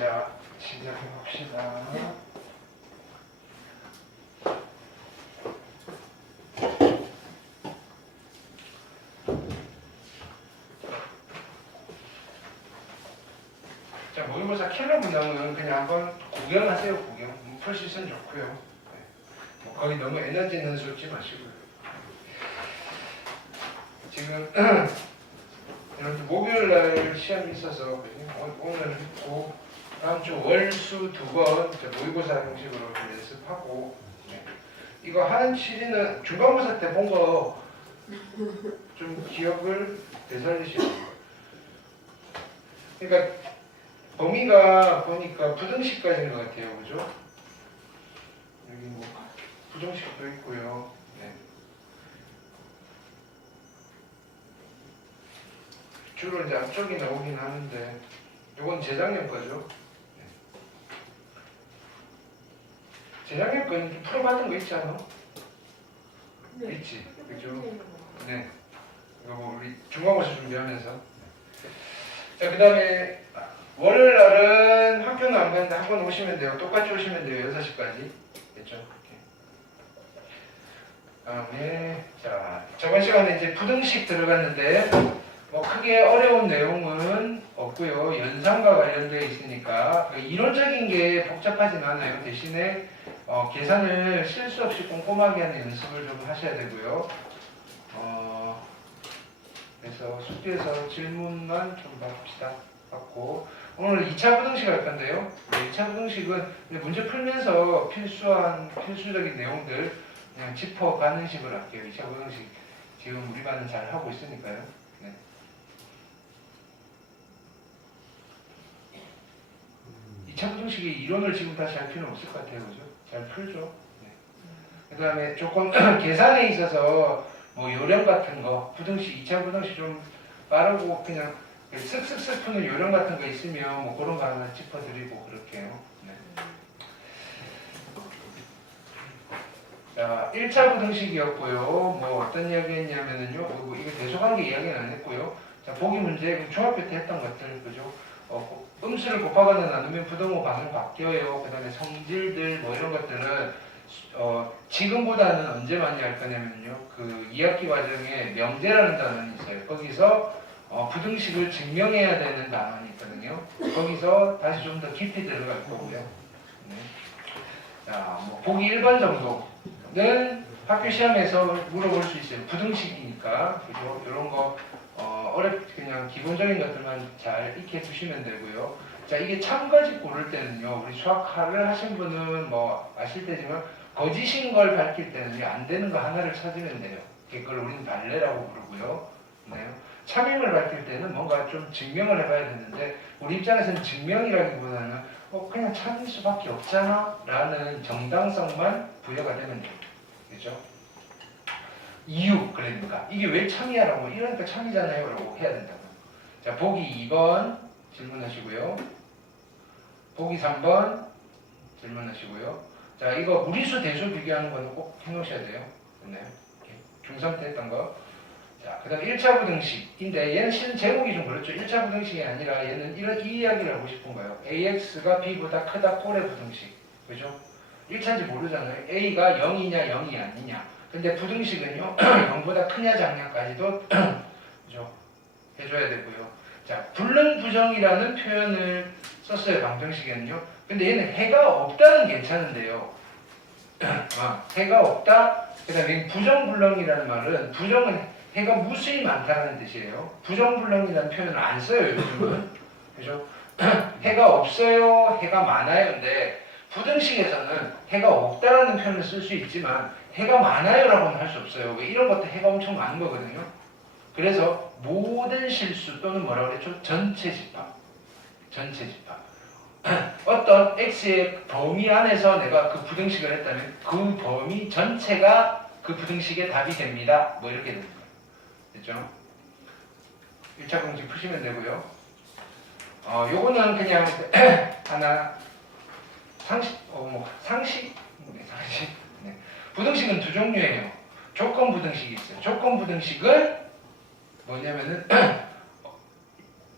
자, 시작해 봅시다. 자, 모의고사 킬러 문항은 그냥 한번 구경하세요. 구경. 풀 수 있으면 좋고요. 네. 뭐 거의 너무 에너지 있는 쏟지 마시고요. 지금 여러분 목요일날 시험이 있어서 오늘 했고 다음 주 월, 수 두 번 모의고사 형식으로 연습하고, 네. 이거 하는 취지는 중간고사 때 본 거 좀 기억을 되살리시고, 그러니까 범위가 보니까 부등식까지인 것 같아요. 그죠? 여기 뭐 부등식도 있고요. 네. 주로 이제 앞쪽이 나오긴 하는데 이건 재작년 거죠. 네. 재작년 거는 좀 풀어봤던 거 있지 않아? 네. 있지. 그죠? 네. 이거 뭐 우리 중간고사 준비하면서. 자, 그 다음에 월요일 날은 학교는 안 가는데 학원 오시면 돼요. 똑같이 오시면 돼요. 6시까지. 됐죠? 다음에 자, 저번 시간에 이제 부등식 들어갔는데 뭐 크게 어려운 내용은 없고요. 연산과 관련되어 있으니까 이론적인 게 복잡하진 않아요. 대신에 계산을 실수 없이 꼼꼼하게 하는 연습을 좀 하셔야 되고요. 그래서 숙제에서 질문만 좀 받읍시다. 받고 오늘 2차 부등식 할 건데요. 2차 부등식은 문제 풀면서 필수적인 내용들 그냥 짚어가는 식으로 할게요. 2차 부등식 지금 우리 반은 잘 하고 있으니까요. 네. 2차 부등식의 이론을 지금 다시 할 필요는 없을 것 같아요. 그죠? 잘 풀죠. 네. 그 다음에 조금 계산에 있어서 뭐 요령 같은 거, 부등식, 2차 부등식 좀 빠르고 그냥 쓱쓱쓱 푸는 요령 같은 거 있으면 뭐 그런 거 하나 짚어드리고 그렇게요. 네. 자, 1차 부등식이었고요. 뭐 어떤 이야기 했냐면은요. 이거 대소관계 이야기는 안 했고요. 자, 보기 문제, 중학교 때 했던 것들, 그죠? 음수를 곱하거나 나누면 부등호 반으로 바뀌어요. 그 다음에 성질들, 뭐 이런 것들은, 지금보다는 언제 많이 할 거냐면요. 그 2학기 과정에 명제라는 단원이 있어요. 거기서 부등식을 증명해야 되는 단원이 있거든요. 거기서 다시 좀 더 깊이 들어갈 거고요. 네. 자, 뭐 보기 1번 정도는 학교 시험에서 물어볼 수 있어요. 부등식이니까. 그죠? 이런 거, 그냥 기본적인 것들만 잘 익혀 두시면 되고요. 자, 이게 참거짓 고를 때는요, 우리 수학을 하신 분은 뭐 아실 테지만, 거짓인 걸 밝힐 때는요, 안 되는 거 하나를 찾으면 돼요. 그걸 우리는 발레라고 부르고요. 네. 참임을 밝힐 때는 뭔가 좀 증명을 해봐야 되는데, 우리 입장에서는 증명이라기보다는 그냥 참일 수밖에 없잖아 라는 정당성만 부여가 되면 돼요. 그죠? 이유, 그러니까 이게 왜 참이야 라고, 이러니까 참이잖아요 라고 해야 된다고. 자, 보기 2번 질문하시고요. 보기 3번 질문하시고요. 자, 이거 무리수 대수 비교하는 거는 꼭 해놓으셔야 돼요. 됐나요? 중3 때 했던 거. 자, 그 다음 1차 부등식인데 얘는 실은 제목이 좀 그렇죠. 1차 부등식이 아니라 얘는 이 이야기를 하고 싶은 거예요. AX가 B보다 크다 꼴의 부등식. 그죠? 1차인지 모르잖아요. A가 0이냐 0이 아니냐. 근데 부등식은요 0보다 크냐 작냐까지도 그죠? 해줘야 되고요. 자, 불능부정이라는 표현을 썼어요. 방정식에는요. 근데 얘는 해가 없다는 괜찮은데요. 해가 없다. 그 다음에 부정불능이라는 말은, 부정은 해가 무수히 많다는 뜻이에요. 부정불능이라는 표현을 안 써요, 요즘은. 그죠? 해가 없어요, 해가 많아요. 근데 부등식에서는 해가 없다라는 표현을 쓸 수 있지만 해가 많아요라고는 할 수 없어요. 왜? 이런 것도 해가 엄청 많은 거거든요. 그래서 모든 실수 또는 뭐라고 그랬죠? 전체 집합. 전체 집합. 어떤 x의 범위 안에서 내가 그 부등식을 했다면 그 범위 전체가 그 부등식의 답이 됩니다. 뭐 이렇게 됩니다. 됐죠? 1차 공식 푸시면 되고요. 요거는 그냥 하나 상식. 네. 부등식은 두 종류예요. 조건 부등식이 있어요. 조건 부등식은 뭐냐면은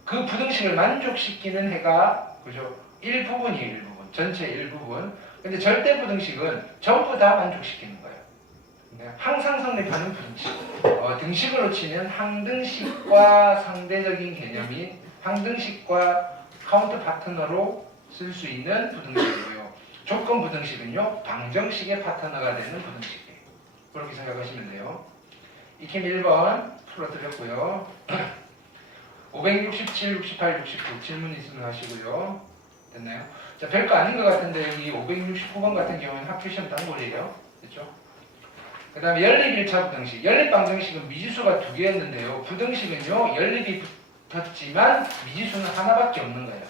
그 부등식을 만족시키는 해가, 그죠? 일부분이에요. 일부분. 전체 일부분. 근데 절대 부등식은 전부 다 만족시키는 거예요. 항상 성립하는 부등식. 등식으로 치면 항등식과 상대적인 개념인 항등식과 카운트 파트너로 쓸 수 있는 부등식이고요. 조건 부등식은요, 방정식의 파트너가 되는 부등식이에요. 그렇게 생각하시면 돼요. 익힘 1번 풀어드렸고요. 567, 68, 69 질문 있으면 하시고요. 됐나요? 자, 별거 아닌 것 같은데 여기 569번 같은 경우는 학교시험 단골이에요. 됐죠? 그 다음에 연립 1차 부등식. 연립 방정식은 미지수가 2개였는데요. 부등식은요, 연립이 붙었지만 미지수는 하나밖에 없는 거예요.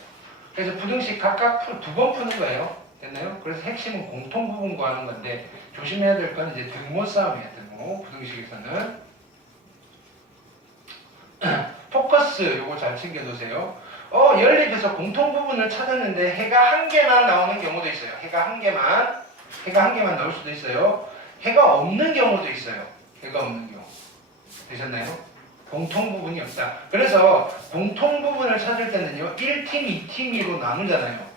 그래서 부등식 각각 2번 푸는 거예요. 됐나요? 그래서 핵심은 공통 부분 구하는 건데 조심해야 될 건 이제 등모 싸움이에요. 등모. 부등식에서는. 포커스 요거 잘 챙겨두세요. 연립에서 공통 부분을 찾았는데 해가 한 개만 나오는 경우도 있어요. 해가 한 개만 나올 수도 있어요. 해가 없는 경우도 있어요. 해가 없는 경우. 되셨나요? 공통 부분이 없다. 그래서 공통 부분을 찾을 때는요, 1팀, 2팀으로 나누잖아요.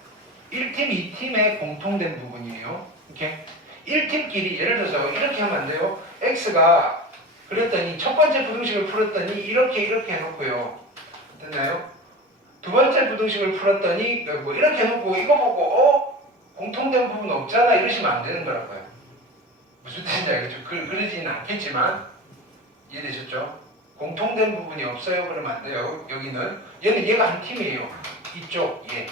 1팀, 2팀의 공통된 부분이에요. 이렇게 1팀끼리 예를 들어서 이렇게 하면 안 돼요. x가 그랬더니 첫 번째 부등식을 풀었더니 이렇게 해놓고요. 됐나요? 두 번째 부등식을 풀었더니 뭐 이렇게 해놓고 이거 보고 공통된 부분 없잖아 이러시면 안 되는 거라고요. 무슨 뜻인지 알겠죠? 그러지는 않겠지만 이해되셨죠? 공통된 부분이 없어요 그러면 안 돼요. 여기는 얘가 한 팀이에요. 이쪽 얘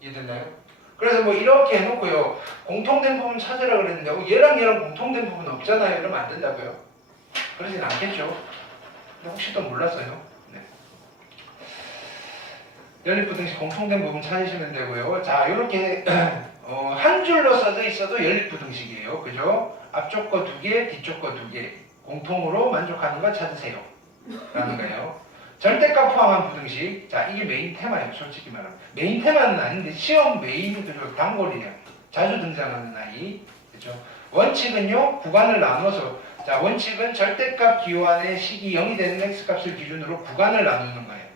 이해됐나요? 그래서 뭐 이렇게 해놓고요. 공통된 부분 찾으라 그랬는데 얘랑 공통된 부분 없잖아요. 이러면 안 된다고요. 그러진 않겠죠. 근데 혹시 또 몰랐어요. 네. 연립부등식 공통된 부분 찾으시면 되고요. 자, 이렇게 한 줄로 써져 있어도 연립부등식이에요. 그죠? 앞쪽 거 2개, 뒤쪽 거 2개. 공통으로 만족하는 거 찾으세요. 라는 거예요. 절대값 포함한 부등식. 자, 이게 메인 테마예요. 솔직히 말하면. 메인 테마는 아닌데 시험 메인 그죠? 단골이에요. 자주 등장하는 아이. 그죠? 원칙은요, 구간을 나눠서. 자, 원칙은 절대값 기호안에 식이 0이 되는 x값을 기준으로 구간을 나누는 거예요.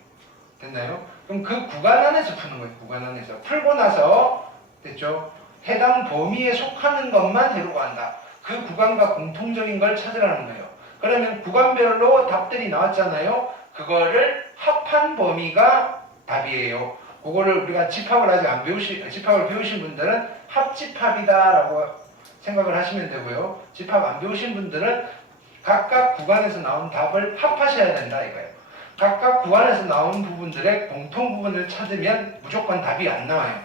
됐나요? 그럼 그 구간 안에서 푸는 거예요. 구간 안에서. 풀고 나서, 됐죠? 해당 범위에 속하는 것만 해로고 한다. 그 구간과 공통적인 걸 찾으라는 거예요. 그러면 구간별로 답들이 나왔잖아요. 그거를 합한 범위가 답이에요. 그거를 우리가 집합을 아직 안 집합을 배우신 분들은 합집합이다라고 생각을 하시면 되고요. 집합 안 배우신 분들은 각각 구간에서 나온 답을 합하셔야 된다 이거예요. 각각 구간에서 나온 부분들의 공통 부분을 찾으면 무조건 답이 안 나와요.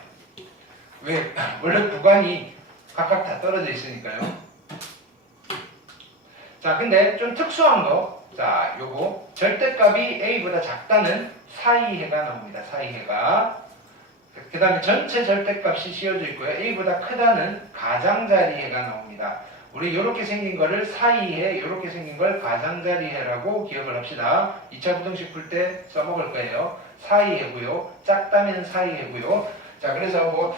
왜? 원래 구간이 각각 다 떨어져 있으니까요. 자, 근데 좀 특수한 거. 자, 요거 절대값이 a보다 작다는 사이해가 나옵니다. 사이해가. 그 다음에 전체 절대값이 씌워져 있고요. a보다 크다는 가장자리해가 나옵니다. 우리 요렇게 생긴 거를 사이해, 요렇게 생긴 걸 가장자리해라고 기억을 합시다. 2차 부등식 풀 때 써먹을 거예요. 사이해고요. 작다면 사이해고요. 자, 그래서 뭐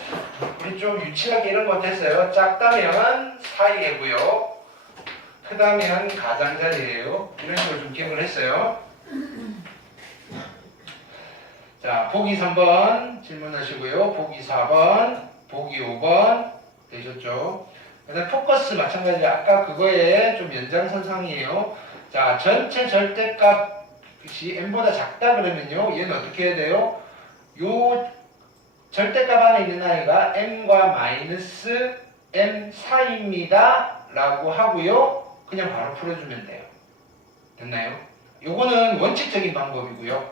우리 좀 유치하게 이런 거 됐어요. 작다면 사이해고요. 크다면 가장자리예요. 이런 식으로 좀 기억을 했어요. 자, 보기 3번 질문하시고요. 보기 4번, 보기 5번 되셨죠? 그 다음 포커스 마찬가지 아까 그거에 좀 연장선상이에요. 자, 전체 절대값이 n보다 작다 그러면요. 얘는 어떻게 해야 돼요? 요 절대값 안에 있는 아이가 n과 마이너스 n 사이입니다. 라고 하고요. 그냥 바로 풀어주면 돼요. 됐나요? 요거는 원칙적인 방법이고요.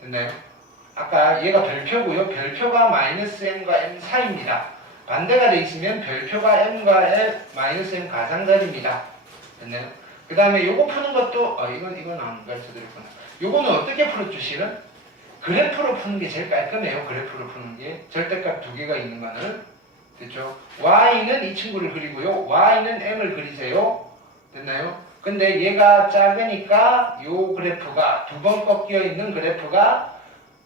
됐나요? 아까 얘가 별표고요. 별표가 마이너스 n과 n 사이입니다. 반대가 돼 있으면 별표가 n과 마이너스 n 가장자리입니다. 됐나요? 그 다음에 요거 푸는 것도 이건 안 가르쳐드렸구나. 요거는 어떻게 풀었죠? 실은 그래프로 푸는 게 제일 깔끔해요. 그래프로 푸는 게 절대값 2개가 있는 거는. 됐죠? y는 이 친구를 그리고요. y는 m을 그리세요. 됐나요? 근데 얘가 작으니까 요 그래프가 2번 꺾여 있는 그래프가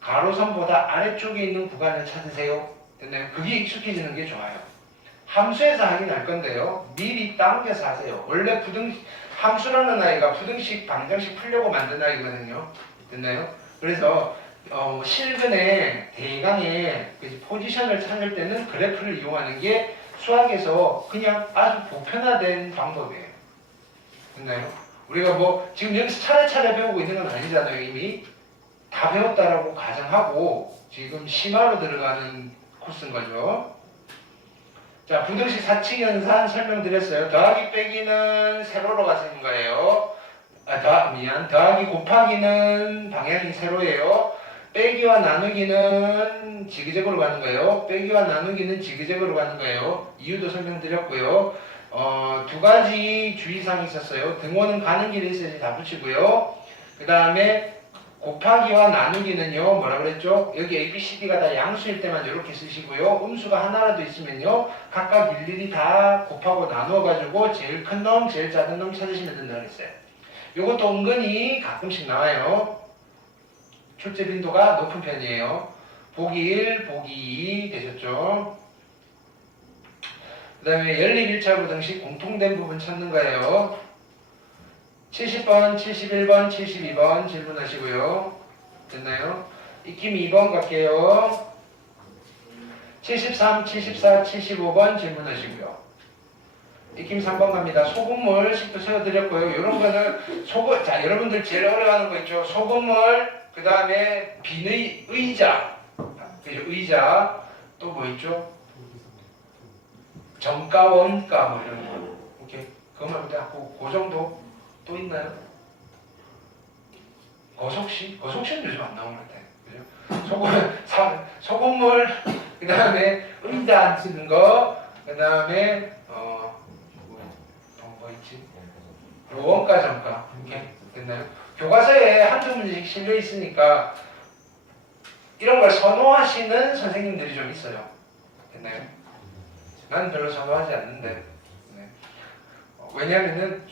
가로선보다 아래쪽에 있는 구간을 찾으세요. 됐나요? 그게 익숙해지는 게 좋아요. 함수에서 하긴 할 건데요. 미리 당겨서 하세요. 원래 함수라는 아이가 부등식, 방정식 풀려고 만든 아이거든요. 됐나요? 그래서 실근의 대강의 그 포지션을 찾을 때는 그래프를 이용하는 게 수학에서 그냥 아주 보편화된 방법이에요. 됐나요? 우리가 뭐 지금 여기서 차례차례 배우고 있는 건 아니잖아요. 이미 다 배웠다라고 가정하고 지금 심화로 들어가는 코스인 거죠. 자, 부등식 사칙 연산 설명드렸어요. 더하기 빼기는 세로로 가는 거예요. 더하기 곱하기는 방향이 세로예요. 빼기와 나누기는 지그재그로 가는 거예요. 빼기와 나누기는 지그재그로 가는 거예요. 이유도 설명드렸고요. 두 가지 주의사항이 있었어요. 등호는 가는 길에 있어야지 다 붙이고요. 그 다음에 곱하기와 나누기는요, 뭐라 그랬죠? 여기 A, B, C, D가 다 양수일 때만 이렇게 쓰시고요. 음수가 하나라도 있으면요, 각각 일일이 다 곱하고 나누어가지고 제일 큰 놈, 제일 작은 놈 찾으시면 된다고 했어요. 요것도 은근히 가끔씩 나와요. 출제 빈도가 높은 편이에요. 보기 1, 보기 2 되셨죠? 그 다음에 연립 1차 부등식 공통된 부분 찾는 거예요. 70번, 71번, 72번 질문하시고요. 됐나요? 익힘 2번 갈게요. 73, 74, 75번 질문하시고요. 익힘 3번 갑니다. 소금물 식도 세워드렸고요. 이런 거는 자, 여러분들 제일 어려워하는 거 있죠. 소금물, 그 다음에 비의 의자, 그죠? 의자, 또 뭐 있죠? 정가, 원가 뭐 이런 거. 오케이. 그거 말고 그 정도 또 있나요? 거속시? 거속시는 요즘 안 나오는 것 같아요. 그죠? 소금물, 그 다음에 의자 안 쓰는 거, 그 다음에 뭐 있지? 원가, 정가. 이렇게 됐나요? 교과서에 한두 문제씩 실려 있으니까 이런 걸 선호하시는 선생님들이 좀 있어요. 됐나요? 난 별로 선호하지 않는데. 네. 왜냐하면은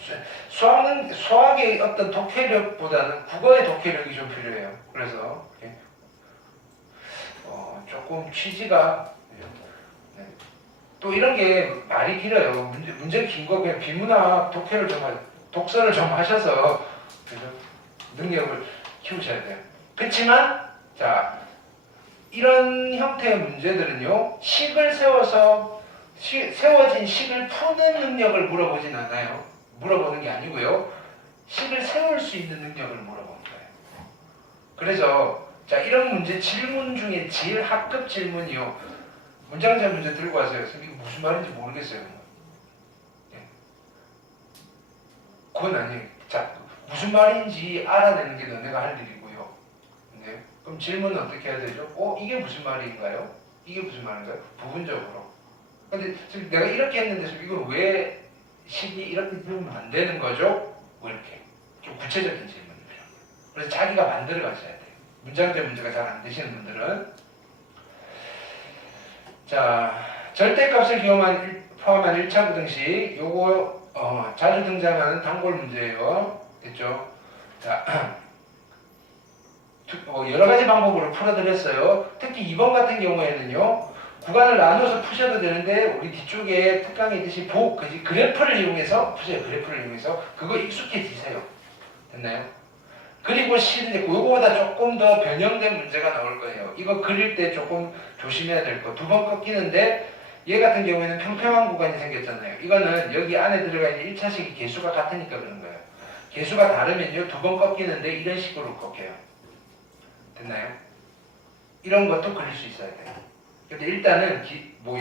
수학의 어떤 독해력보다는 국어의 독해력이 좀 필요해요. 그래서 조금 취지가 또 이런 게 말이 길어요. 문제 긴 거 그냥 비문학 독서를 좀 하셔서 능력을 키우셔야 돼요. 그렇지만 자, 이런 형태의 문제들은요, 식을 세워서 세워진 식을 푸는 능력을 물어보진 않아요. 물어보는 게 아니고요, 식을 세울 수 있는 능력을 물어보는 거예요. 그래서 자, 이런 문제 질문 중에 제일 학급 질문이요, 문장제 문제 들고 와서요. 이게 무슨 말인지 모르겠어요. 그건 아니에요. 자, 무슨 말인지 알아내는 게 너네가 할 일이고요. 네. 그럼 질문은 어떻게 해야 되죠? 이게 무슨 말인가요? 이게 무슨 말인가요? 부분적으로. 근데 지금 내가 이렇게 했는데 이건 왜 식이 이렇게 들으면 안 되는 거죠? 뭐 이렇게 좀 구체적인 질문이 필요해요. 그래서 자기가 만들어 가셔야 돼요. 문장제 문제가 잘 안 되시는 분들은. 자, 절대값을 포함한 1차 부등식, 요거 자주 등장하는 단골 문제예요. 됐죠? 자, 여러 가지 방법으로 풀어드렸어요. 특히 2번 같은 경우에는요, 구간을 나눠서 푸셔도 되는데 우리 뒤쪽에 특강에 있듯이 그래프를 이용해서 푸세요. 그래프를 이용해서 그거 익숙해지세요. 됐나요? 그리고 실제 요거보다 조금 더 변형된 문제가 나올 거예요. 이거 그릴 때 조금 조심해야 될 거. 2번 꺾이는데 얘 같은 경우에는 평평한 구간이 생겼잖아요. 이거는 여기 안에 들어가 있는 1차식이 개수가 같으니까 그런 거예요. 개수가 다르면요, 2번 꺾이는데 이런 식으로 꺾여요. 됐나요? 이런 것도 그릴 수 있어야 돼요. 근데 일단은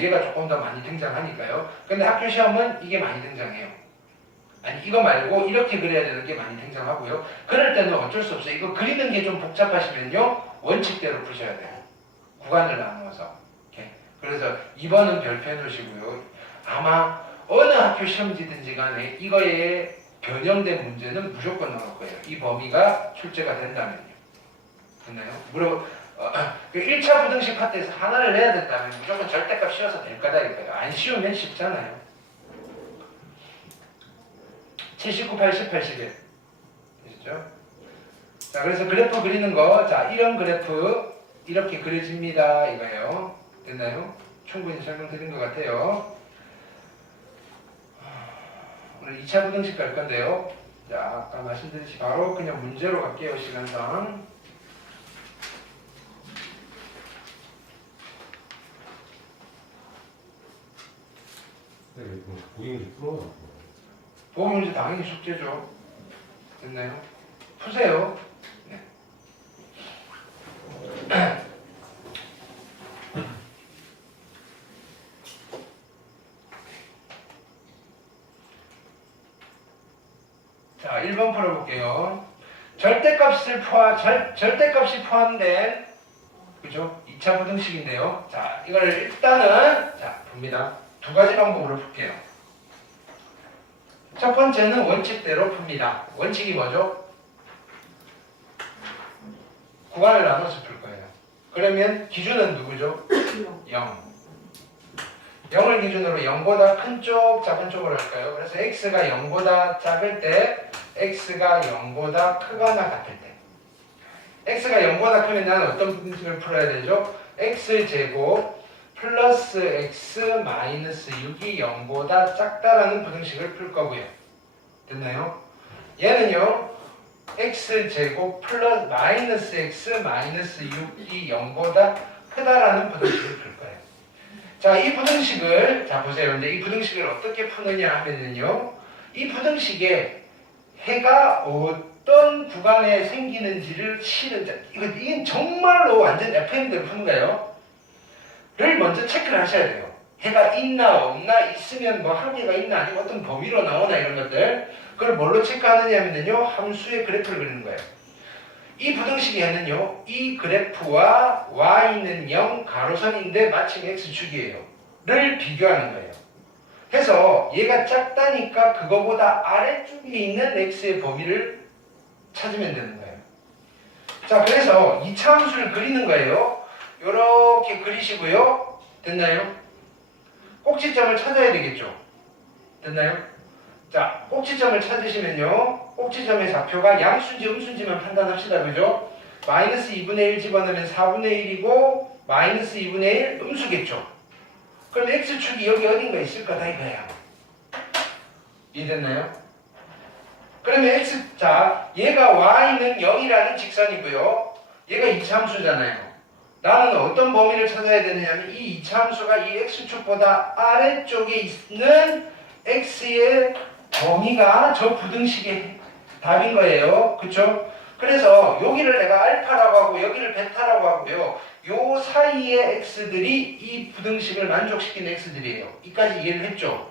얘가 조금 더 많이 등장하니까요. 근데 학교 시험은 이게 많이 등장해요. 아니, 이거 말고 이렇게 그려야 되는 게 많이 등장하고요. 그럴 때는 어쩔 수 없어요. 이거 그리는 게 좀 복잡하시면요, 원칙대로 푸셔야 돼요. 구간을 나누어서. 이렇게. 그래서 2번은 별표 해놓으시고요. 아마 어느 학교 시험지든지 간에 이거에 변형된 문제는 무조건 나올 거예요. 이 범위가 출제가 된다면요. 됐나요? 1차 부등식 파트에서 하나를 내야 된다면 무조건 절대값 씌워서 될 거다 이거예요. 안 씌우면 쉽잖아요. 79, 80, 81. 되시죠? 자, 그래서 그래프 그리는 거, 자, 이런 그래프 이렇게 그려집니다 이거예요. 됐나요? 충분히 설명드린 것 같아요. 오늘 2차 부등식 갈 건데요. 자, 아까 말씀드렸듯이 바로 그냥 문제로 갈게요. 시간상. 보기 문제 풀어요. 보기 문제 당연히 숙제죠. 됐나요? 푸세요. 네. 자, 1번 풀어볼게요. 절대값이 포함된, 그죠? 2차 부등식인데요. 자, 이걸 일단은, 자, 봅니다. 두 가지 방법으로 풀게요. 첫 번째는 원칙대로 풉니다. 원칙이 뭐죠? 구간을 나눠서 풀 거예요. 그러면 기준은 누구죠? 0. 0을 기준으로 0보다 큰 쪽, 작은 쪽으로 할까요? 그래서 x가 0보다 작을 때, x가 0보다 크거나 같을 때. x가 0보다 크면 나는 어떤 부등식을 풀어야 되죠? x제곱 플러스 x 마이너스 6이 0보다 작다라는 부등식을 풀 거고요. 됐나요? 얘는요, x제곱 플러스 마이너스 x 마이너스 6이 0보다 크다라는 부등식을 풀 거예요. 자, 이 부등식을, 자, 보세요. 이제 이 부등식을 어떻게 푸느냐 하면은요, 이 부등식에 해가 어떤 구간에 생기는지를 이건 정말로 완전 FM대로 푸는 거예요. 를 먼저 체크를 하셔야 돼요. 해가 있나 없나, 있으면 뭐 한계가 있나, 아니면 어떤 범위로 나오나 이런 것들. 그걸 뭘로 체크하느냐면요, 함수의 그래프를 그리는 거예요. 이 부등식에는요, 이 그래프와 y는 0 가로선인데 마침 x축이에요. 를 비교하는 거예요. 해서 얘가 작다니까 그거보다 아래쪽에 있는 x의 범위를 찾으면 되는 거예요. 자, 그래서 2차 함수를 그리는 거예요. 요렇게 그리시고요. 됐나요? 꼭지점을 찾아야 되겠죠. 됐나요? 자, 꼭지점을 찾으시면요, 꼭지점의 좌표가 양수인지 음수인지만 판단합시다. 그죠? 마이너스 2분의 1 집어넣으면 4분의 1이고 마이너스 2분의 1 음수겠죠. 그럼 x축이 여기 어딘가 있을 거다 이거야. 이해됐나요? 그러면 자, 얘가 y는 0이라는 직선이고요. 얘가 2차 함수잖아요. 나는 어떤 범위를 찾아야 되느냐면 이 2차 함수가 이 x축보다 아래쪽에 있는 x의 범위가 저 부등식의 답인 거예요. 그쵸? 그래서 여기를 내가 알파라고 하고 여기를 베타라고 하고요. 요 사이의 x들이 이 부등식을 만족시키는 x들이에요. 이까지 이해를 했죠?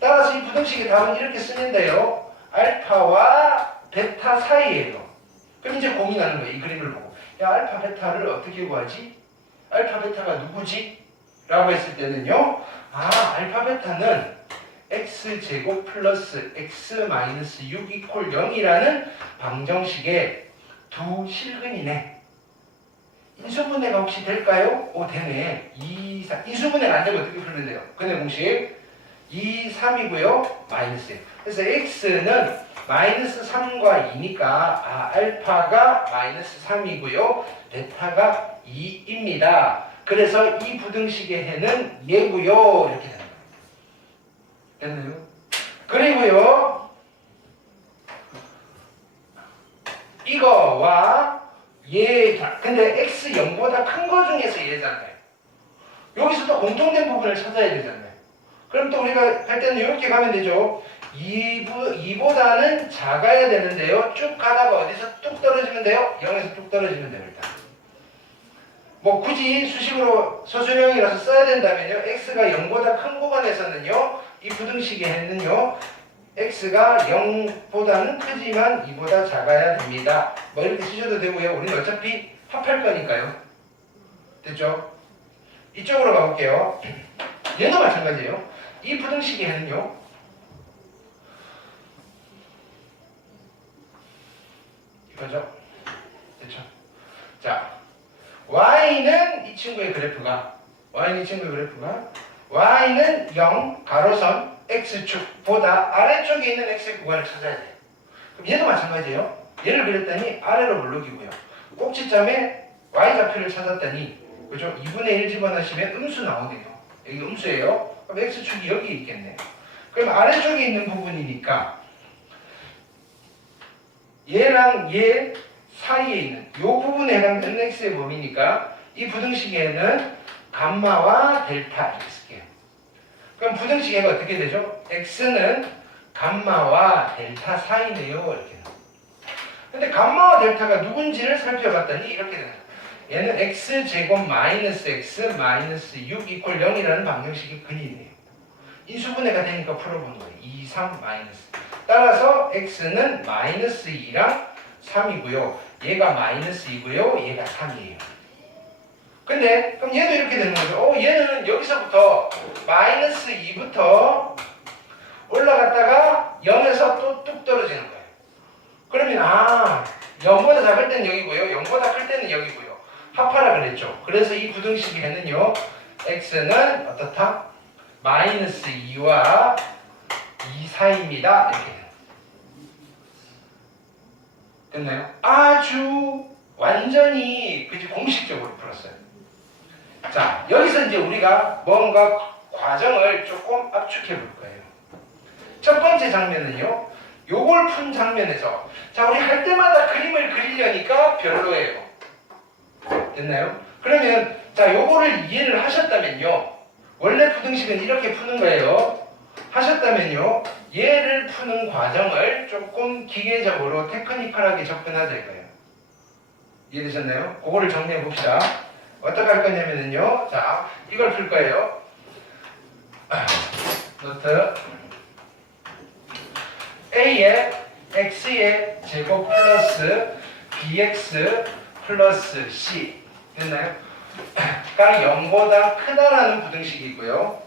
따라서 이 부등식의 답은 이렇게 쓰면 돼요. 알파와 베타 사이예요. 그럼 이제 고민하는 거예요. 이 그림을 보고. 야, 알파 베타를 어떻게 구하지? 알파 베타가 누구지? 라고 했을 때는요. 아, 알파 베타는 x제곱 플러스 x 마이너스 6 이퀄 0이라는 방정식의 두 실근이네. 인수분해가 혹시 될까요? 오, 되네. 인수분해가 안 되면 어떻게 풀면 돼요? 근해 공식 2, 3이고요. 마이너스 1. 그래서 x는 마이너스 3과 2니까 알파가 마이너스 3이고요. 베타가 2입니다. 그래서 이 부등식의 해는 얘고요. 이렇게 됩니다. 됐나요? 그리고요, 이거와 얘, 근데 x 0보다 큰 거 중에서 얘잖아요. 여기서 또 공통된 부분을 찾아야 되잖아요. 그럼 또 우리가 할 때는 이렇게 가면 되죠. 2보다는 작아야 되는데요. 쭉 가다가 어디서 뚝 떨어지면 돼요? 0에서 뚝 떨어지면 돼요. 일단 뭐 굳이 수식으로 소수명이라서 써야 된다면요, x가 0보다 큰 구간에서는요, 이 부등식의 해는요, x가 0보다는 크지만 2보다 작아야 됩니다. 뭐 이렇게 쓰셔도 되고요. 우리는 어차피 합할 거니까요. 됐죠? 이쪽으로 가볼게요. 얘도 마찬가지예요. 이 부등식의 해는요, 이거죠? 됐죠? 자, y는 이 친구의 그래프가 y는 0 가로선 x축보다 아래쪽에 있는 x의 구간을 찾아야 돼요. 그럼 얘도 마찬가지예요. 얘를 그렸더니 아래로 물르기고요. 꼭지점에 y좌표를 찾았더니, 그죠? 2분의 1 집어넣으시면 음수 나오네요. 여기 음수예요. 그럼 x축이 여기 있겠네. 그럼 아래쪽에 있는 부분이니까 얘랑 얘 사이에 있는 이 부분에 해당되는 x의 범위니까 이 부등식에는 감마와 델타 이렇게 쓸게요. 그럼 부등식 해가 어떻게 되죠? x는 감마와 델타 사이네요. 이렇게. 근데 감마와 델타가 누군지를 살펴봤더니 이렇게 되는 거예요. 얘는 x제곱 마이너스 x 마이너스 6 이퀄 0이라는 방정식의 근이네요. 인수분해가 되니까 풀어보는 거예요. 2, 3 마이너스. 따라서 x는 마이너스 2랑 3이고요. 얘가 마이너스 2고요. 얘가 3이에요. 근데 그럼 얘도 이렇게 되는 거죠. 얘는 여기서부터 마이너스 2부터 올라갔다가 0에서 또 뚝 떨어지는 거예요. 그러면 0보다 작을 때는 0이고요. 0보다 클 때는 0이고요. 합하라 그랬죠. 그래서 이 부등식에는요. x는 어떻다? 마이너스 2와 2 사이입니다. 이렇게 돼요. 됐나요? 아주 완전히 공식적으로 풀었어요. 자, 여기서 이제 우리가 뭔가 과정을 조금 압축해 볼 거예요. 첫 번째 장면은요. 요걸 푼 장면에서 자, 우리 할 때마다 그림을 그리려니까 별로예요. 됐나요? 그러면 자, 요거를 이해를 하셨다면요. 원래 부등식은 이렇게 푸는 거예요. 하셨다면요. 얘를 푸는 과정을 조금 기계적으로 테크니컬하게 접근하자 이거예요. 이해되셨나요? 그거를 정리해 봅시다. 어떻게 할 거냐면요. 자, 이걸 풀 거예요. 노트. A에 X의 제곱 플러스 BX 플러스 C. 됐나요? 가 0보다 크다라는 부등식이고요.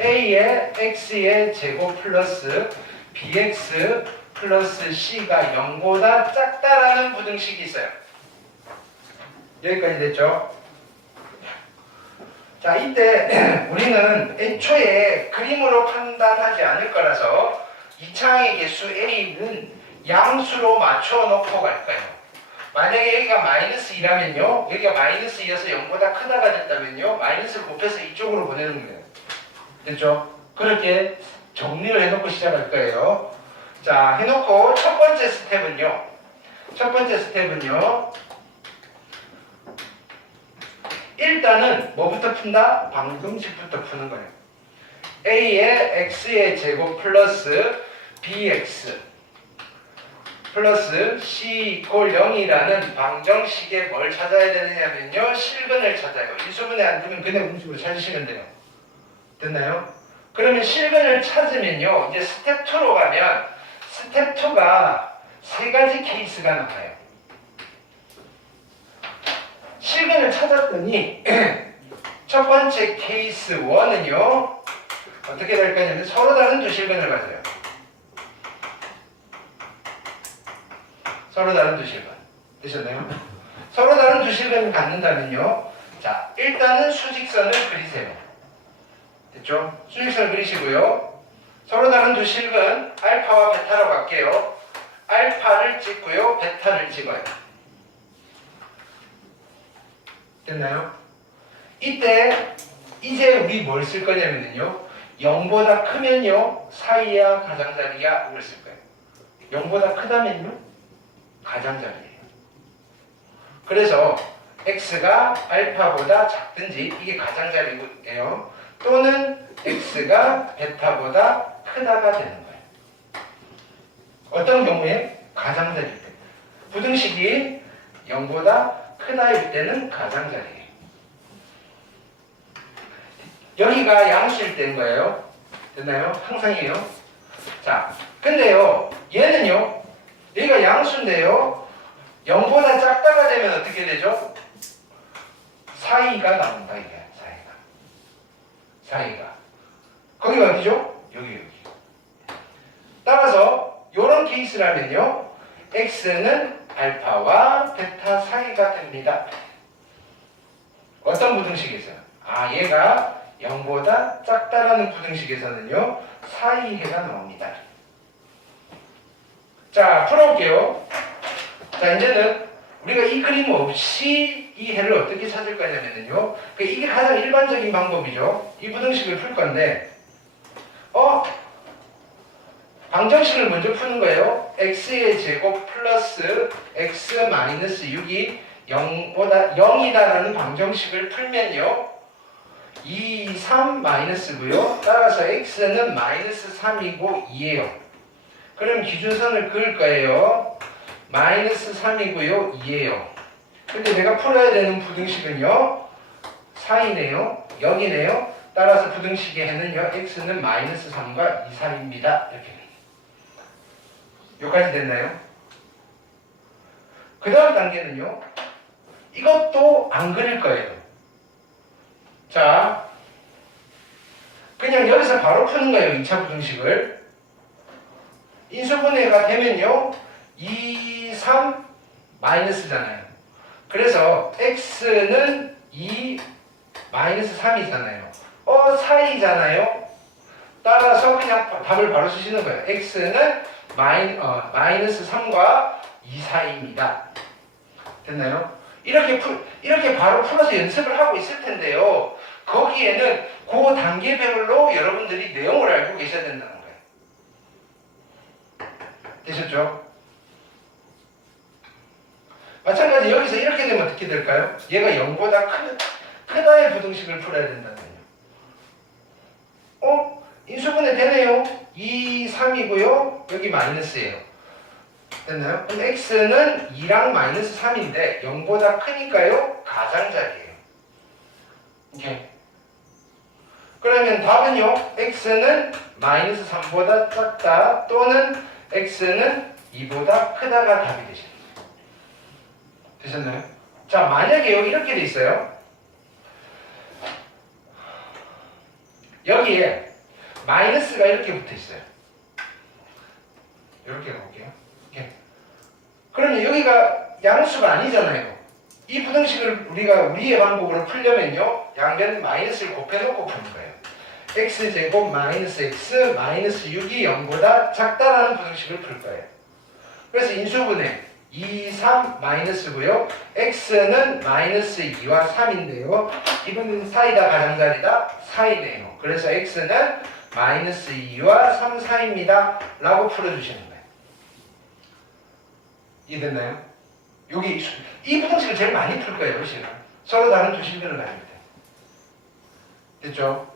A에 X의 제곱 플러스 BX 플러스 C가 0보다 작다라는 부등식이 있어요. 여기까지 됐죠? 자, 이때 우리는 애초에 그림으로 판단하지 않을 거라서 2차항의 개수 A는 양수로 맞춰 놓고 갈 거예요. 만약에 여기가 마이너스 2라면요. 여기가 마이너스 2여서 0보다 크다가 됐다면요. 마이너스를 곱해서 이쪽으로 보내는 거예요. 됐죠? 그렇게 정리를 해놓고 시작할 거예요. 자, 해놓고 첫 번째 스텝은요. 일단은 뭐부터 푼다? 방정식부터 푸는 거예요. A의 X의 제곱 플러스 BX 플러스 C 이퀄 0이라는 방정식에 뭘 찾아야 되느냐면요. 실근을 찾아요. 인수분해 안 되면 그냥 음식으로 찾으시면 돼요. 됐나요? 그러면 실근을 찾으면요. 이제 스텝 2로 가면 스텝 2가 세 가지 케이스가 나와요. 실근을 찾았더니 첫 번째 케이스 1은요. 어떻게 될 거냐면 서로 다른 두 실근을 가져요. 서로 다른 두 실근. 되셨나요? 서로 다른 두 실근을 갖는다면요. 자, 일단은 수직선을 그리세요. 됐죠? 수직선을 그리시고요. 서로 다른 두 실근 알파와 베타로 갈게요. 알파를 찍고요. 베타를 찍어요. 됐나요? 이때 이제 우리 뭘 쓸 거냐면요. 0보다 크면요. 사이야 가장자리야 이걸 쓸 거예요. 0보다 크다면요. 가장자리예요. 그래서 x가 알파보다 작든지 이게 가장자리예요. 또는 x가 베타보다 크다가 되는 거예요. 어떤 경우에? 가장자리일 때. 부등식이 0보다 크다일 때는 가장자리예요. 여기가 양수일 때인 거예요. 됐나요? 항상이에요. 자, 근데요, 얘는요, 여기가 양수인데요, 0보다 작다가 되면 어떻게 되죠? 사이가 나온다, 이게. 사이가. 거기가 어디죠? 여기. 따라서, 요런 케이스라면요, x는 알파와 베타 사이가 됩니다. 어떤 부등식에서요? 얘가 0보다 작다라는 부등식에서는요, 사이해가 나옵니다. 자, 풀어볼게요. 자, 이제는 우리가 이 그림 없이 이 해를 어떻게 찾을 거냐면요. 이게 가장 일반적인 방법이죠. 이 부등식을 풀 건데, 방정식을 먼저 푸는 거예요. x의 제곱 플러스 x 마이너스 6이 0이다라는 방정식을 풀면요. 2, 3 마이너스고요. 따라서 x는 마이너스 3이고 2예요. 그럼 기준선을 그을 거예요. 마이너스 3이고요. 2예요. 근데 내가 풀어야 되는 부등식은요. 4이네요. 0이네요. 따라서 부등식의 해는요. x는 마이너스 3과 2, 3입니다. 이렇게. 여기까지 됐나요? 그 다음 단계는요. 이것도 안 그릴 거예요. 자, 그냥 여기서 바로 푸는 거예요. 2차 부등식을. 인수분해가 되면요. 2, 3 마이너스잖아요. 그래서 x는 2 마이너스 3이잖아요. 4이잖아요. 따라서 그냥 답을 바로 쓰시는 거예요. x는 마이너스 3과 2 사이입니다. 됐나요? 이렇게 바로 풀어서 연습을 하고 있을 텐데요. 거기에는 그 단계별로 여러분들이 내용을 알고 계셔야 된다는 거예요. 되셨죠? 마찬가지 여기서 이렇게 되면 어떻게 될까요? 얘가 0보다 크다의 부등식을 풀어야 된다는 거예요. 인수분해 되네요. 2, 3이고요. 여기 마이너스예요. 됐나요? 그럼 x는 2랑 마이너스 3인데 0보다 크니까요. 가장자리예요. 오케이. 그러면 답은요. x는 마이너스 3보다 작다 또는 x는 2보다 크다가 답이 되십니다. 되셨나요? 자, 만약에요. 이렇게 돼 있어요. 여기에 마이너스가 이렇게 붙어 있어요. 이렇게 가볼게요. 이렇게. 그러면 여기가 양수가 아니잖아요. 이 부등식을 우리가 우리의 방법으로 풀려면요. 양변 마이너스를 곱해놓고 푸는 거예요. x제곱 마이너스 x 마이너스 6이 0보다 작다라는 부등식을 풀 거예요. 그래서 인수분해 2, 3 마이너스고요. x는 마이너스 2와 3인데요. 이거는 사이다 가장자리다 4이네요. 그래서 x는 마이너스 2와 3 사이입니다. 라고 풀어주시는 거예요. 이해됐나요? 여기 이 부등식을 제일 많이 풀 거예요. 시간. 서로 다른 두 식들은 아닙니다. 됐죠?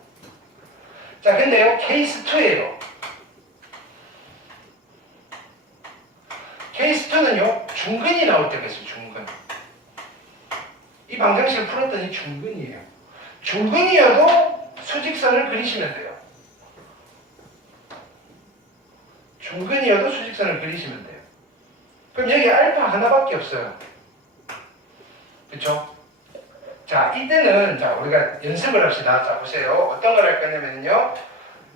자, 근데요. 케이스 2예요. 케이스 2는요. 중근이 나올 때가 있어요. 중근. 이 방정식을 풀었더니 중근이에요. 중근이어도 수직선을 그리시면 돼요. 중근이어도 수직선을 그리시면 돼요. 그럼 여기 알파 하나밖에 없어요. 그쵸? 자, 이때는 자 우리가 연습을 합시다. 자, 보세요. 어떤 걸 할 거냐면요.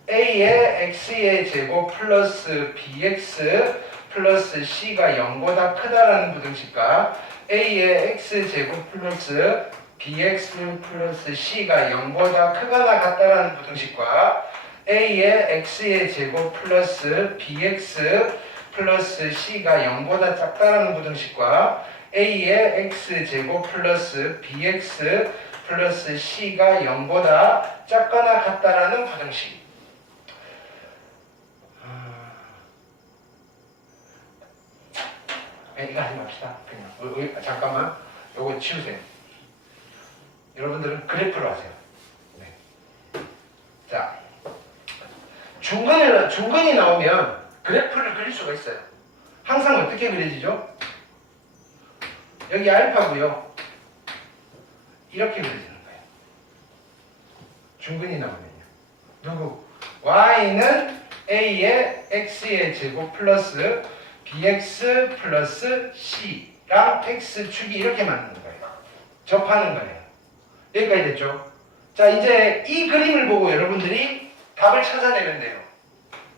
a의 x의 제곱 플러스 bx 플러스 c가 0보다 크다라는 부등식과 a의 x제곱 플러스 bx 플러스 c가 0보다 크거나 같다라는 부등식과 a의 x의 제곱 플러스 bx 플러스 c가 0보다 작다라는 부등식과 a의 x제곱 플러스 bx 플러스 c가 0보다 작거나 같다라는 부등식. 이거 하지 맙시다. 그냥 잠깐만 요거 치우세요. 여러분들은 그래프로 하세요. 네. 자, 중근이 나오면 그래프를 그릴 수가 있어요. 항상 어떻게 그려지죠? 여기 알파고요. 이렇게 그려지는 거예요. 중근이 나오면요. 누구? y는 a의 x의 제곱 플러스 bx 플러스 c랑 x축이 이렇게 맞는 거예요. 접하는 거예요. 여기까지 됐죠? 자, 이제 이 그림을 보고 여러분들이 답을 찾아내면 돼요.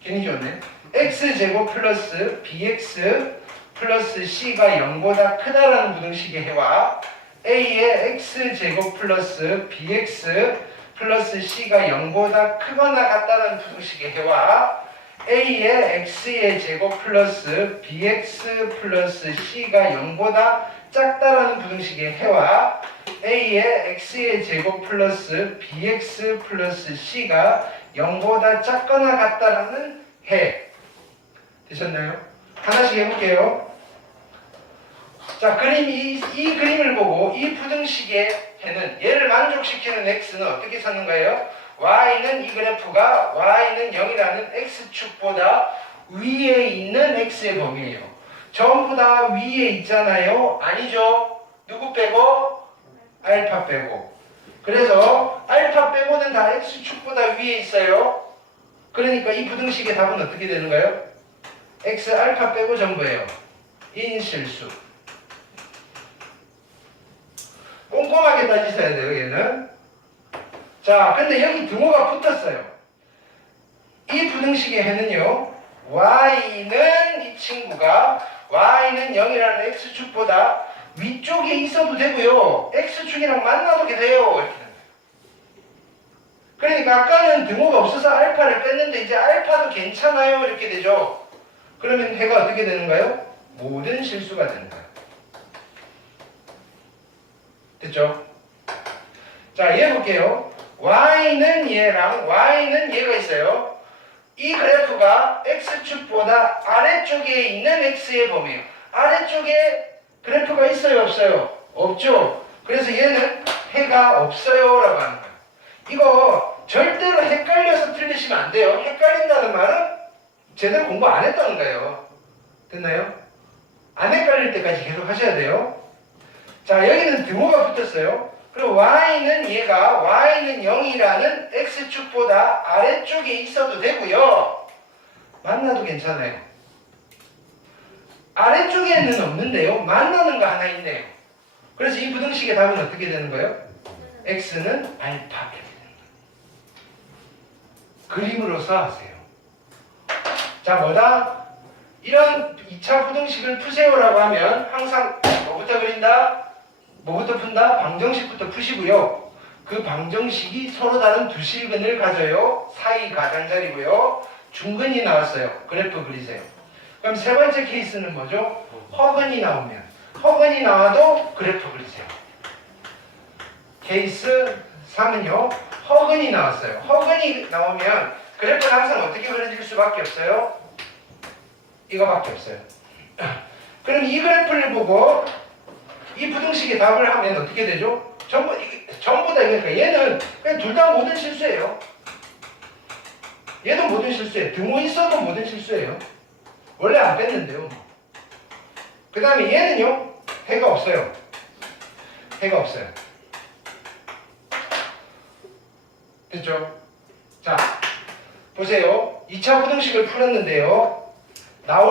괜히 좋네. x제곱 플러스 bx 플러스 c가 0보다 크다라는 부등식의 해와 a의 x제곱 플러스 bx 플러스 c가 0보다 크거나 같다는 부등식의 해와 a의 x의 제곱 플러스 bx 플러스 c가 0보다 작다라는 부등식의 해와 a의 x의 제곱 플러스 bx 플러스 c가 0보다 작거나 같다라는 해. 되셨나요? 하나씩 해볼게요. 자, 이 그림을 보고 이 부등식의 해는 얘를 만족시키는 x는 어떻게 썼는가요? y는 이 그래프가 y는 0이라는 x축보다 위에 있는 x의 범위예요. 전부 다 위에 있잖아요. 아니죠? 누구 빼고? 알파 빼고. 그래서 알파 빼고는 다 x축보다 위에 있어요. 그러니까 이 부등식의 답은 어떻게 되는가요? x 알파 빼고 전부예요. 인실수. 꼼꼼하게 따지셔야 돼요, 얘는. 자, 근데 여기 등호가 붙었어요. 이 부등식의 해는요, y는 이 친구가 y는 0이라는 x축보다 위쪽에 있어도 되고요, x축이랑 만나도 돼요. 이렇게 됩니다. 그러니까 아까는 등호가 없어서 알파를 뺐는데 이제 알파도 괜찮아요. 이렇게 되죠. 그러면 해가 어떻게 되는가요? 모든 실수가 되는 거예요. 됐죠? 자, 얘 볼게요. y는 얘랑 y는 얘가 있어요. 이 그래프가 x축보다 아래쪽에 있는 x의 범위예요. 아래쪽에 그래프가 있어요, 없어요? 없죠. 그래서 얘는 해가 없어요 라고 하는 거예요. 이거 절대로 헷갈려서 틀리시면 안 돼요. 헷갈린다는 말은 제대로 공부 안 했다는 거예요. 됐나요? 안 헷갈릴 때까지 계속 하셔야 돼요. 자, 여기는 등호가 붙었어요. 그리고 y는 얘가 y는 0이라는 x축보다 아래쪽에 있어도 되고요. 만나도 괜찮아요. 아래쪽에는 없는데요. 만나는 거 하나 있네요. 그래서 이 부등식의 답은 어떻게 되는 거예요? x는 알파 이렇게 되는 거예요. 그림으로서 하세요. 자, 뭐다? 이런 2차 부등식을 푸세요라고 하면 항상 뭐부터 그린다? 뭐부터 푼다? 방정식부터 푸시고요. 그 방정식이 서로 다른 두 실근을 가져요. 사이 가장자리고요. 중근이 나왔어요. 그래프 그리세요. 그럼 세 번째 케이스는 뭐죠? 허근이 나오면 허근이 나와도 그래프 그리세요. 케이스 3은요. 허근이 나왔어요. 허근이 나오면 그래프는 항상 어떻게 그려질 수밖에 없어요? 이거밖에 없어요. 그럼 이 그래프를 보고 이 부등식의 답을 하면 어떻게 되죠? 전부 다 그러니까 얘는 그냥 둘 다 모든 실수예요. 얘도 모든 실수예요. 등호 있어도 모든 실수예요. 원래 안 뺐는데요. 그 다음에 얘는요. 해가 없어요. 해가 없어요. 됐죠? 자, 보세요. 2차 부등식을 풀었는데요. 나올